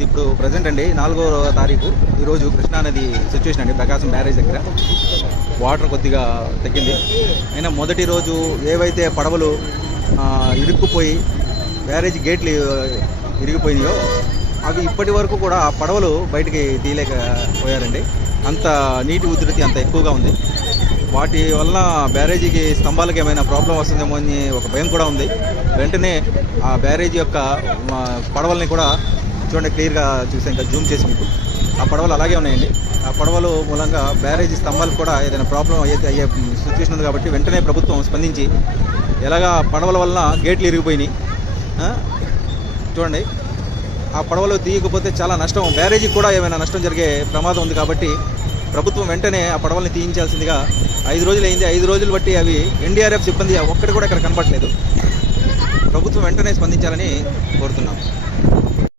ఇది ఇప్పుడు ప్రజెంట్ అండి 4వ తారీఖు ఈరోజు కృష్ణానది సిచ్యువేషన్ అండి. ప్రకాశం బ్యారేజ్ దగ్గర వాటర్ కొద్దిగా తగ్గింది. అయినా మొదటి రోజు ఏవైతే పడవలు ఇరుక్కుపోయి బ్యారేజ్ గేట్లు ఇరిగిపోయినాయో అవి ఇప్పటి వరకు కూడా ఆ పడవలు బయటికి తీయలేకపోయారండి. అంత నీటి ఉధృతి అంత ఎక్కువగా ఉంది. వాటి వల్ల బ్యారేజీకి స్తంభాలకు ఏమైనా ప్రాబ్లం వస్తుందేమో అని ఒక భయం కూడా ఉంది. వెంటనే ఆ బ్యారేజీ యొక్క పడవల్ని కూడా చూడండి, క్లియర్గా చూసా, ఇంకా జూమ్ చేసి మీకు ఆ పడవలు అలాగే ఉన్నాయండి. ఆ పడవలు మూలంగా బ్యారేజీ స్తంభాలకు కూడా ఏదైనా ప్రాబ్లం అయ్యే సిచ్యువేషన్ ఉంది. కాబట్టి వెంటనే ప్రభుత్వం స్పందించి ఎలాగా పడవల వల్ల గేట్లు ఇరిగిపోయినాయి చూడండి. ఆ పడవలు తీయకపోతే చాలా నష్టం, బ్యారేజీకి కూడా ఏమైనా నష్టం జరిగే ప్రమాదం ఉంది. కాబట్టి ప్రభుత్వం వెంటనే ఆ పడవల్ని తీయించాల్సిందిగా 5 రోజులు అయింది. 5 రోజులు బట్టి అవి ఎన్డీఆర్ఎఫ్ సిబ్బంది ఒక్కటి కూడా ఇక్కడ కనపడలేదు. ప్రభుత్వం వెంటనే స్పందించాలని కోరుతున్నాం.